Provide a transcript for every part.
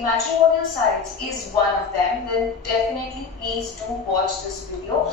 if matrimonial sites is one of them, then definitely please do watch this video.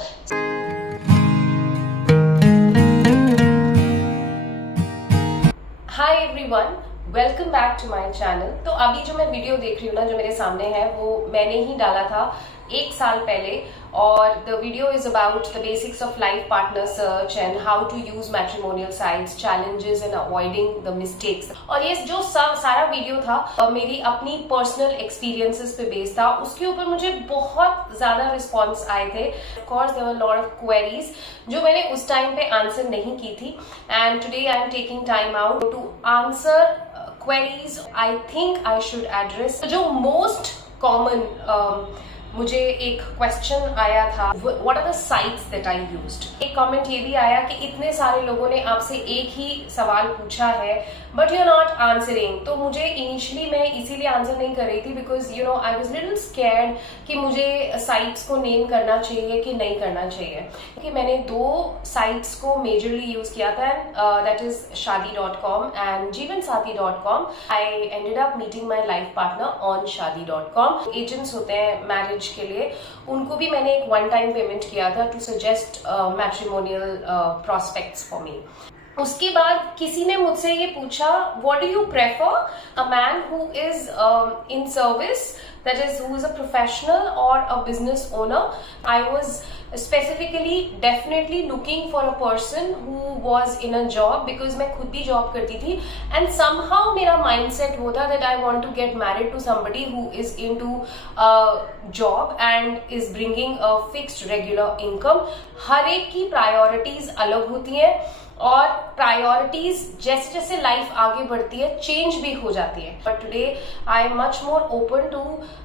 Hi everyone, welcome back to my channel. तो अभी जो मैं video देख रही हूँ ना, जो मेरे सामने है, वो मैंने ही डाला था 1 साल पहले, और the video is about the basics of life partner search and how to use matrimonial sites, challenges and avoiding the mistakes. और ये जो सारा वीडियो था मेरी अपनी पर्सनल एक्सपीरियंसेस पे बेस्ड था। उसके ऊपर मुझे बहुत ज्यादा रिस्पॉन्स आए थे। Of course there were lot of queries जो मैंने उस टाइम पे आंसर नहीं की थी, and today I am taking time out to answer queries I think I should address। जो most common मुझे एक क्वेश्चन आया था, what are the sites that I used. एक कमेंट ये भी आया कि इतने सारे लोगों ने आपसे एक ही सवाल पूछा है but you are not answering. तो मुझे इनिशियली मैं इसीलिए आंसर नहीं कर रही थी because you know I was little scared कि मुझे साइट्स को नेम करना चाहिए कि नहीं करना चाहिए, क्योंकि मैंने 2 साइट्स को मेजरली यूज किया था, that is shaadi.com and jeevansathi.com। I ended up meeting my life partner on shaadi.com। Agents होते हैं मैरिज के लिए, उनको भी मैंने एक 1 टाइम पेमेंट किया था to suggest matrimonial prospects for me. उसके बाद किसी ने मुझसे ये पूछा, what do you prefer, a man who is in service, that is who is a professional or a business owner? I was specifically definitely looking for a person who was in a job because मैं खुद भी job करती थी, and somehow मेरा mindset वो था that I want to get married to somebody who is into a job and is bringing a fixed regular income। हर एक की प्रायोरिटीज अलग होती हैं, और प्रायोरिटीज जैसे जैसे लाइफ आगे बढ़ती है चेंज भी हो जाती है। But today I am much more open to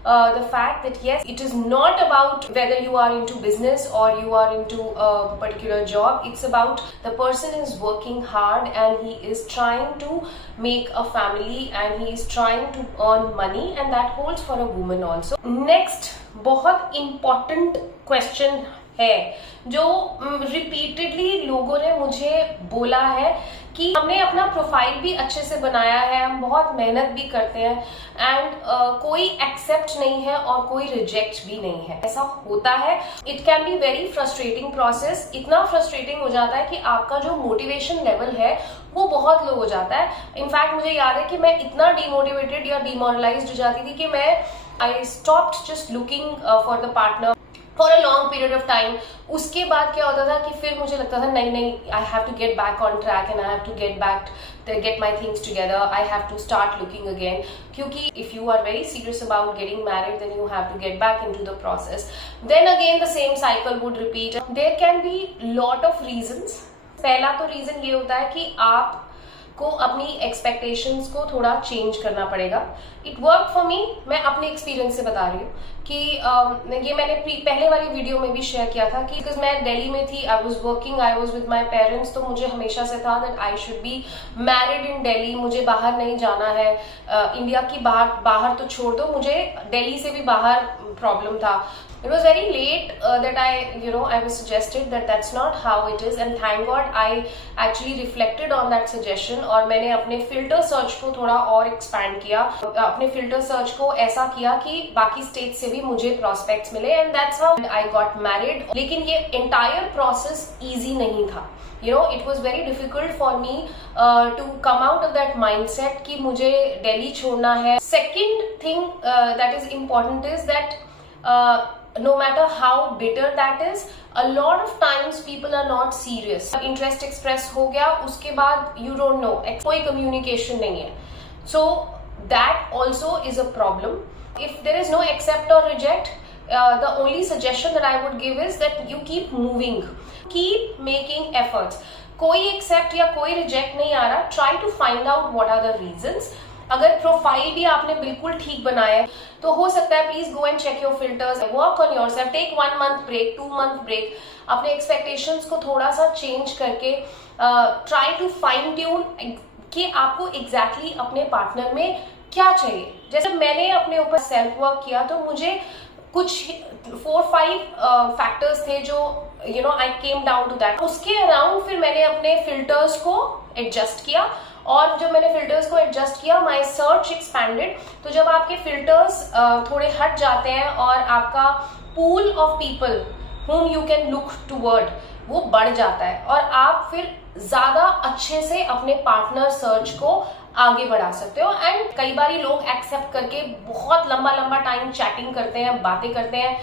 the fact that yes, it is not about whether you are into business और you are into a particular job. It's about the person is working hard and he is trying to make a family and he is trying to earn money, and that holds for a woman also. Next बहुत important question है जो repeatedly लोगों ने मुझे बोला है कि हमने अपना प्रोफाइल भी अच्छे से बनाया है, हम बहुत मेहनत भी करते हैं, एंड कोई एक्सेप्ट नहीं है और कोई रिजेक्ट भी नहीं है। ऐसा होता है, it can be very frustrating process. इतना फ्रस्ट्रेटिंग हो जाता है कि आपका जो मोटिवेशन लेवल है वो बहुत लो हो जाता है। इनफैक्ट मुझे याद है कि मैं इतना डिमोटिवेटेड या डिमोरलाइज्ड हो जाती थी कि मैं I stopped just looking for the partner for a long period of time. उसके बाद क्या होता था कि फिर मुझे लगता था नहीं, I have to get back on track and I have to get my things together, I have to start looking again. क्योंकि if you are very serious about getting married then you have to get back into the process, then again the same cycle would repeat. There can be lot of reasons. पहला तो reason ये होता है कि आप को अपनी expectations को थोड़ा चेंज करना पड़ेगा। इट वर्क फॉर मी, मैं अपने एक्सपीरियंस से बता रही हूँ कि ये मैंने पहले वाली वीडियो में भी शेयर किया था कि बिकॉज मैं दिल्ली में थी, I was working, I was with my parents, तो मुझे हमेशा से था that I should be married in Delhi. मुझे बाहर नहीं जाना है, इंडिया की बाहर तो छोड़ दो, मुझे दिल्ली से भी बाहर प्रॉब्लम था। It was very late that I was suggested that that's not how it is, and thank God I actually reflected on that suggestion और मैंने अपने फिल्टर सर्च को थोड़ा और एक्सपैंड किया, अपने फिल्टर सर्च को ऐसा किया कि बाकी स्टेट से भी मुझे प्रॉस्पेक्ट्स मिले, and that's how I got married। लेकिन ये entire process easy नहीं था। You know, it was very difficult for me to come out of that mindset कि मुझे दिल्ली छोड़ना है। Second thing that is important is that no matter how bitter that is, a lot of times people are not serious। interest express हो गया, उसके बाद you don't know, कोई communication नहीं है, so that also is a problem। if there is no accept or reject, the only suggestion that I would give is that you keep moving, keep making efforts। कोई accept या कोई reject नहीं आ रहा, try to find out what are the reasons। अगर profile भी आपने बिल्कुल ठीक बनाया है तो हो सकता है please go and check your filters, work on yourself, take 1 month break, 2 month break, अपने एक्सपेक्टेशंस को थोड़ा सा चेंज करके ट्राई टू फाइन ट्यून कि आपको एग्जैक्टली अपने पार्टनर में क्या चाहिए। जैसे मैंने अपने ऊपर सेल्फ वर्क किया तो मुझे कुछ 4-5 फैक्टर्स थे जो आई केम डाउन टू दैट। उसके अराउंड फिर मैंने अपने फिल्टर्स को एडजस्ट किया और जब मैंने फिल्टर्स को एडजस्ट किया, माई सर्च एक्सपैंडेड। तो जब आपके फिल्टर्स थोड़े हट जाते हैं और आपका pool of people whom you can look toward वो बढ़ जाता है, और आप फिर ज्यादा अच्छे से अपने पार्टनर सर्च को आगे बढ़ा सकते हो। एंड कई बार लोग एक्सेप्ट करके बहुत लंबा लंबा टाइम चैटिंग करते हैं, बातें करते हैं,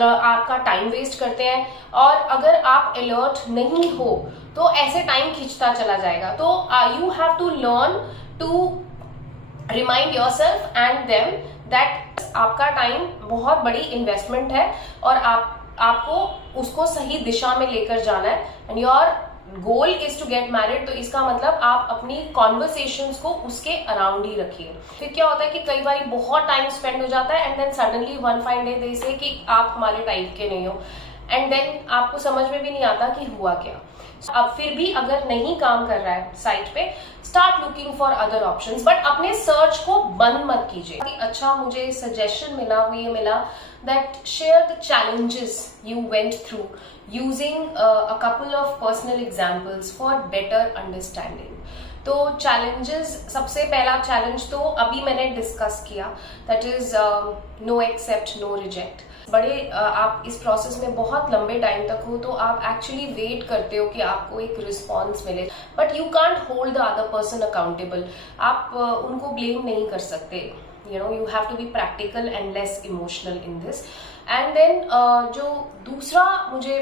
आपका टाइम वेस्ट करते हैं, और अगर आप अलर्ट नहीं हो तो ऐसे टाइम खींचता चला जाएगा। तो you have to learn to remind yourself and them that आपका टाइम बहुत बड़ी इन्वेस्टमेंट है और आपको उसको सही दिशा में लेकर जाना है। And your goal is to get married, तो इसका मतलब आप अपनी कॉन्वर्सेशंस को उसके अराउंड ही रखिए। फिर क्या होता है कि कई बार बहुत टाइम स्पेंड हो जाता है and then suddenly one fine day they say कि आप हमारे टाइप के नहीं हो, एंड देन आपको समझ में भी नहीं आता कि हुआ क्या। अब फिर भी अगर नहीं काम कर रहा है साइट पे, start looking for other options, but अपने सर्च को बंद मत कीजिए। अच्छा, मुझे सजेशन मिला, वो ये मिला that share the challenges you went through using a couple of personal examples for better understanding. तो चैलेंजेस, सबसे पहला चैलेंज तो अभी मैंने डिस्कस किया, that is no accept no reject. बड़े आप इस प्रोसेस में बहुत लंबे टाइम तक हो तो आप एक्चुअली वेट करते हो कि आपको एक रिस्पॉन्स मिले, but you can't hold the other person accountable. आप उनको ब्लेम नहीं कर सकते, you have to be practical and less emotional in this. And then जो दूसरा मुझे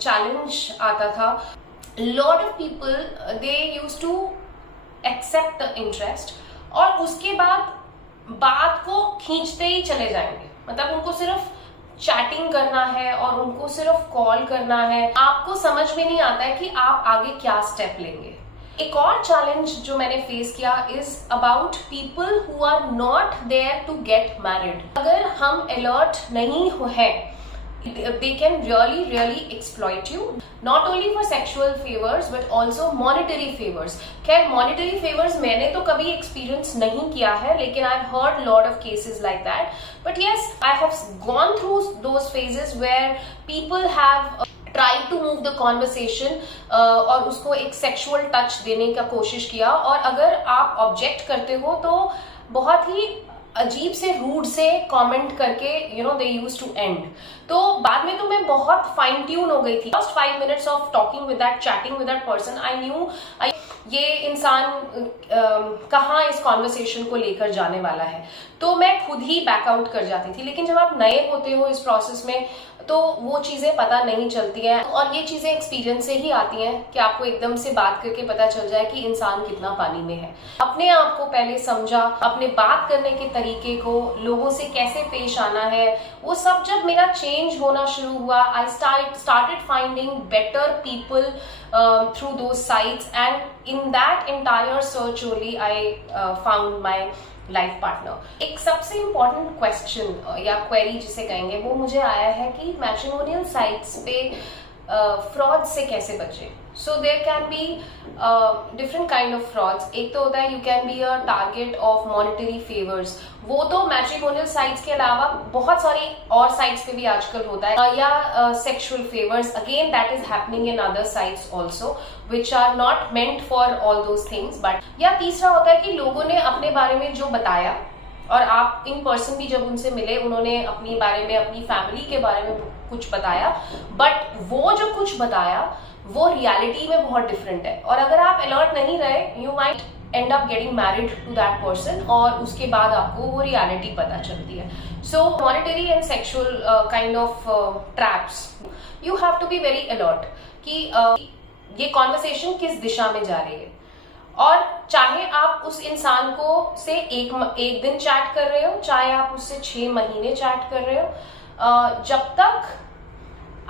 challenge आता था, lot of people they used to accept the interest और उसके बाद बात को खींचते ही चले जाएंगे। मतलब उनको सिर्फ चैटिंग करना है और उनको सिर्फ कॉल करना है, आपको समझ में नहीं आता है कि आप आगे क्या स्टेप लेंगे। एक और चैलेंज जो मैंने फेस किया is about people who are not there to get married. अगर हम अलर्ट नहीं हैं, they can really exploit you, not only for sexual favors but also monetary favors. खैर monetary favors मैंने तो कभी experience नहीं किया है, लेकिन I've heard lot of cases like that. But yes, I have gone through those phases where people have try to move the conversation और उसको एक सेक्सुअल टच देने का कोशिश किया, और अगर आप ऑब्जेक्ट करते हो तो बहुत ही अजीब से रूड से कमेंट करके दे यूज टू एंड। तो बाद में तो मैं बहुत फाइन ट्यून हो गई थी। First 5 minutes of talking with that, chatting with that person, I knew ये इंसान कहाँ इस कॉन्वर्सेशन को लेकर जाने वाला है, तो मैं खुद ही बैकआउट कर जाती थी। लेकिन जब आप नए होते हो इस प्रोसेस में तो वो चीजें पता नहीं चलती हैं, और ये चीजें एक्सपीरियंस से ही आती हैं कि आपको एकदम से बात करके पता चल जाए कि इंसान कितना पानी में है। अपने आप को पहले समझा, अपने बात करने के तरीके को, लोगों से कैसे पेश आना है, वो सब जब मेरा चेंज होना शुरू हुआ, आई started finding better people through those sites, and in that entire search only I found my life partner. एक सबसे इम्पोर्टेंट क्वेश्चन या क्वेरी जिसे कहेंगे वो मुझे आया है कि मैट्रिमोनियल साइट्स पे फ्रॉड से कैसे बचे। So there can be different kind of frauds. एक तो होता है you can be a target of monetary favours, वो तो मैट्रिमोनियल साइट्स के अलावा बहुत सारी और साइट्स पे भी आजकल होता है, या sexual favours, again that is happening in other sites also which are not meant for all those things. but या तीसरा होता है कि लोगों ने अपने बारे में जो बताया, और आप इन पर्सन भी जब उनसे मिले उन्होंने अपनी बारे में, अपनी फैमिली के बारे में कुछ बताया, बट वो जो कुछ बताया वो रियलिटी में बहुत डिफरेंट है, और अगर आप अलर्ट नहीं रहे you might end up getting married to that person, और उसके बाद आपको वो रियलिटी पता चलती है। So monetary and sexual kind of traps, you have to be very alert कि ये कॉन्वर्सेशन किस दिशा में जा रही है, और चाहे आप उस इंसान को से एक दिन चैट कर रहे हो, चाहे आप उससे 6 महीने चैट कर रहे हो, जब तक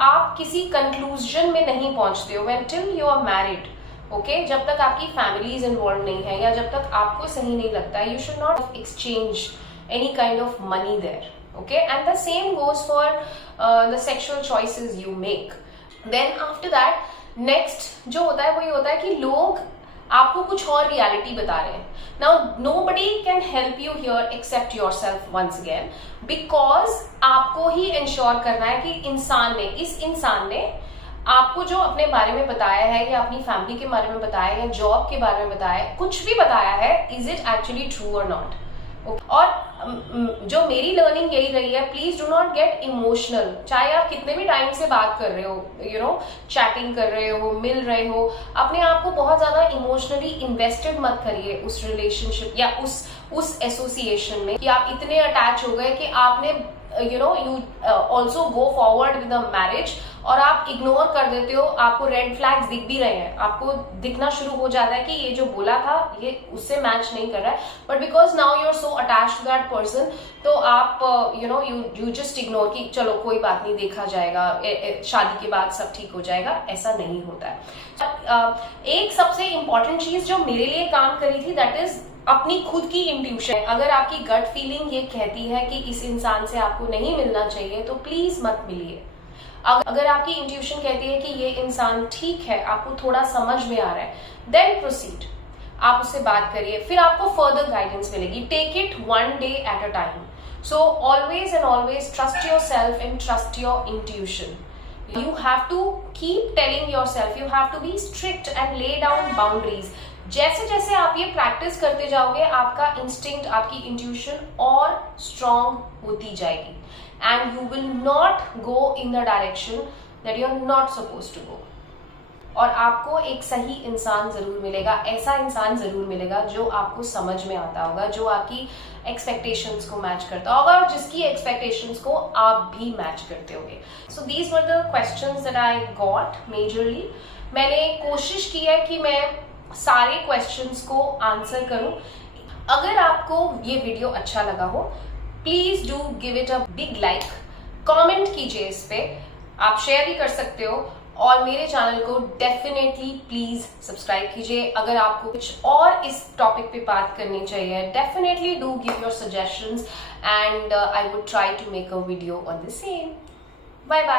आप किसी कंक्लूजन में नहीं पहुंचते हो, when till you are married, okay, जब तक आपकी फैमिलीज इन्वॉल्व नहीं है या जब तक आपको सही नहीं लगता है, you should not exchange any kind of money there, okay, and the same goes for the sexual choices you make. Then after that next जो होता है वो ये होता है कि लोग आपको कुछ और रियलिटी बता रहे हैं। Now nobody can help you here except yourself once again, because आपको ही इंश्योर करना है कि इस इंसान ने आपको जो अपने बारे में बताया है या अपनी फैमिली के बारे में बताया है या जॉब के बारे में बताया है, कुछ भी बताया है, इज इट एक्चुअली ट्रू और नॉट? और जो मेरी लर्निंग यही रही है, please do not get emotional. चाहे आप कितने भी टाइम से बात कर रहे हो, चैटिंग कर रहे हो, मिल रहे हो, अपने आप को बहुत ज्यादा इमोशनली इन्वेस्टेड मत करिए उस रिलेशनशिप या उस एसोसिएशन में कि आप इतने अटैच हो गए कि आपने you also go forward with a marriage और आप इग्नोर कर देते हो। आपको रेड फ्लैग्स दिख भी रहे हैं, आपको दिखना शुरू हो जाता है कि ये जो बोला था ये उससे मैच नहीं कर रहा है, but because now you are so attach to that person, तो आप यू जस्ट इग्नोर कि चलो कोई बात नहीं, देखा जाएगा, शादी के बाद सब ठीक हो जाएगा। ऐसा नहीं होता है। एक सबसे इंपॉर्टेंट चीज जो मेरे लिए काम करी थी, दैट इज अपनी खुद की इंट्यूशन। अगर आपकी गट फीलिंग ये कहती है कि इस इंसान से आपको नहीं मिलना चाहिए, तो प्लीज मत मिलिए। अगर आपकी इंट्यूशन कहती है कि ये इंसान ठीक है, आपको थोड़ा समझ में आ रहा है, देन प्रोसीड, आप उससे बात करिए, फिर आपको फर्दर गाइडेंस मिलेगी। Take it one day at a time. So always and always trust yourself and trust your intuition. You have to keep telling yourself, you have to be strict and lay down boundaries. जैसे जैसे आप ये practice करते जाओगे, आपका instinct, आपकी intuition और strong होती जाएगी, and you will not go in the direction that you are not suppose to go. और आपको एक सही इंसान जरूर मिलेगा, ऐसा इंसान जरूर मिलेगा जो आपको समझ में आता होगा, जो आपकी एक्सपेक्टेशंस को मैच करता होगा और जिसकी एक्सपेक्टेशंस को आप भी मैच करते होगे। So these were the questions that I got majorly. मैंने कोशिश की है कि मैं सारे क्वेश्चंस को आंसर करूं। अगर आपको ये वीडियो अच्छा लगा हो, please do give it a big like, comment कीजिए इस पे, आप शेयर भी कर सकते हो, और मेरे चैनल को डेफिनेटली प्लीज सब्सक्राइब कीजिए। अगर आपको कुछ और इस टॉपिक पे बात करनी चाहिए, definitely do give your suggestions and I would try to make a video on the same. Bye bye.